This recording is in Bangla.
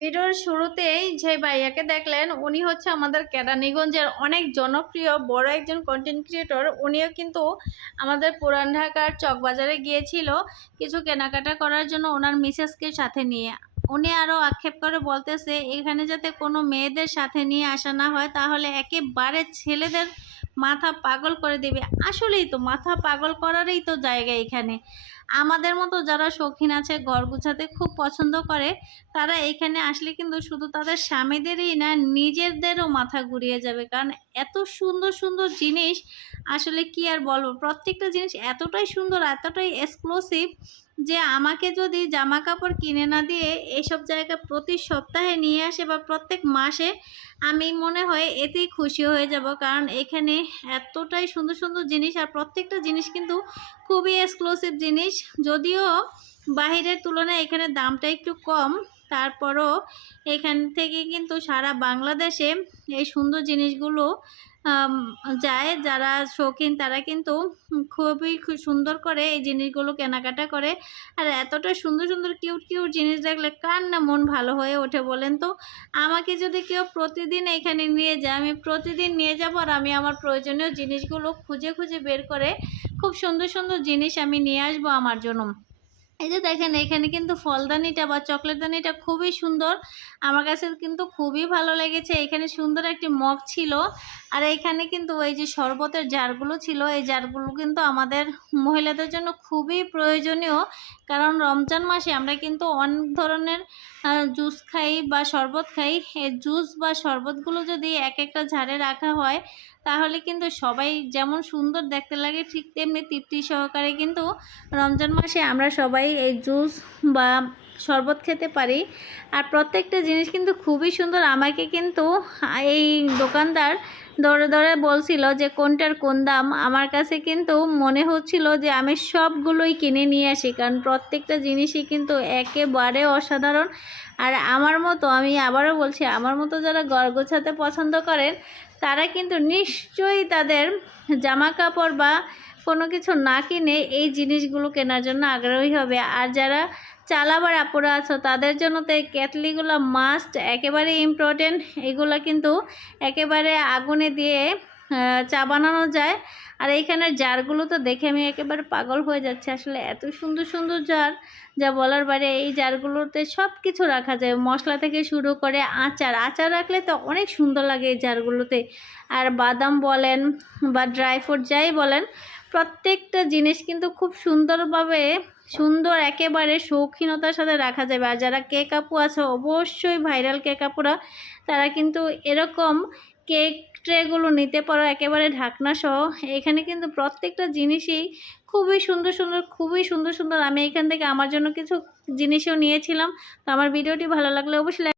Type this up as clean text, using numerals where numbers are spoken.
ভিডিওর শুরুতেই যে ভাইয়াকে দেখলেন উনি হচ্ছে আমাদের কেরানীগঞ্জের অনেক জনপ্রিয় বড় একজন কন্টেন্ট ক্রিয়েটর। উনিও কিন্তু আমাদের পুরান ঢাকার চকবাজারে গিয়েছিল কিছু কেনাকাটা করার জন্য ওনার মিসেসকে সাথে নিয়ে। উনি আরও আক্ষেপ করে বলতেছে এখানে যাতে কোনো মেয়েদের সাথে নিয়ে আসা না হয়, তাহলে একেবারে ছেলেদের মাথা পাগল করে দিবে। আসলেই তো মাথা পাগল করারই তো জায়গা এখানে। আমাদের মতো যারা শৌখিন আছে, ঘর গুছাতে খুব পছন্দ করে, তারা এখানে আসলে কিন্তু শুধু তাদের স্বামীদেরই না, নিজেদেরও মাথা ঘুরিয়ে যাবে। কারণ এত সুন্দর সুন্দর জিনিস, আসলে কি আর বলবো, প্রত্যেকটা জিনিস এতটাই সুন্দর, এতটাই এক্সক্লুসিভ যে আমাকে যদি জামা কাপড় কিনে না দিয়ে এসব জায়গা প্রতি সপ্তাহে নিয়ে আসে বা প্রত্যেক মাসে, আমি মনে হয় এতেই খুশি হয়ে যাব। কারণ এখানে এতটাই সুন্দর সুন্দর জিনিস, আর প্রত্যেকটা জিনিস কিন্তু খুবই এক্সক্লুসিভ জিনিস। যদিও বাহিরের তুলনায় এখানে দামটা একটু কম, তারপরও এখান থেকে কিন্তু সারা বাংলাদেশে এই সুন্দর জিনিসগুলো আম, যায়। যারা শৌখিন তারা কিন্তু খুবই সুন্দর করে এই জিনিসগুলো কেনাকাটা করে। আর এতটা সুন্দর সুন্দর কিউট কিউট জিনিস দেখলে কার না মন ভালো হয়ে ওঠে বলেন তো। আমাকে যদি কেউ প্রতিদিন এখানে নিয়ে যায়, আমি প্রতিদিন নিয়ে যাব, আর আমি আমার প্রয়োজনীয় জিনিসগুলো খুঁজে খুঁজে বের করে খুব সুন্দর সুন্দর জিনিস আমি নিয়ে আসবো আমার জন্য। এই যে দেখেন এখানে কিন্তু ফলদানিটা বা চকলেটদানিটা খুবই সুন্দর, আমার কাছে কিন্তু খুবই ভালো লেগেছে। এখানে সুন্দর একটি মগ ছিল, আর এখানে কিন্তু এই যে শরবতের জারগুলো ছিল, এই জারগুলো কিন্তু আমাদের মহিলাদের জন্য খুবই প্রয়োজনীয়। কারণ রমজান মাসে আমরা কিন্তু অনেক ধরনের জুস খাই বা শরবত খাই। এই জুস বা শরবতগুলো যদি এক একটা ঝাড়ে রাখা হয়, তাহলে কিন্তু সবাই যেমন সুন্দর দেখতে লাগে, ঠিক তেমনি তৃপ্তি সহকারে কিন্তু রমজান মাসে আমরা সবাই এই জুস বা শরবত খেতে পারি। আর প্রত্যেকটা জিনিস কিন্তু খুবই সুন্দর। আমাকে কিন্তু এই দোকানদার দৌড়ে দৌড়ে বলছিল যে কোনটার কোন দাম। আমার কাছে কিন্তু মনে হচ্ছিল যে আমি সবগুলোই কিনে নিয়ে আসি, কারণ প্রত্যেকটা জিনিসই কিন্তু একেবারে অসাধারণ। আর আমার মতো, আমি আবারও বলছি, আমার মতো যারা ঘর গোছাতে পছন্দ করেন, তারা কিন্তু নিশ্চয়ই তাদের জামা কাপড় বা কোনো কিছু না কিনে এই জিনিসগুলো কেনার জন্য আগ্রহী হবে। আর যারা চালাবার আপুরা আছো, তাদের জন্য তো এই কেটলিগুলো মাস্ট, একেবারে ইম্পর্টেন্ট। এগুলো কিন্তু একেবারে আগুনে দিয়ে চা বানানো যায়। আর এইখানের জারগুলো তো দেখে আমি একেবারে পাগল হয়ে যাচ্ছে। আসলে এত সুন্দর সুন্দর জার, যা বলার বাইরে। এই জারগুলোতে সব কিছু রাখা যায়, মশলা থেকে শুরু করে আচার। আচার রাখলে তো অনেক সুন্দর লাগে এই জারগুলোতে। আর বাদাম বলেন বা ড্রাই ফ্রুট যাই বলেন, প্রত্যেকটা জিনিস কিন্তু খুব সুন্দরভাবে, সুন্দর একেবারে শৌখিনতার সাথে রাখা যাবে। আর যারা কেক আপু আছে, অবশ্যই ভাইরাল কেক আপুরা, তারা কিন্তু এরকম কেক ট্রেগুলো নিতে পারো একেবারে ঢাকনা সহ। এখানে কিন্তু প্রত্যেকটা জিনিসই খুবই সুন্দর সুন্দর, খুবই সুন্দর সুন্দর। আমি এখান থেকে আমার জন্য কিছু জিনিসও নিয়েছিলাম। তো আমার ভিডিওটি ভালো লাগলে অবশ্যই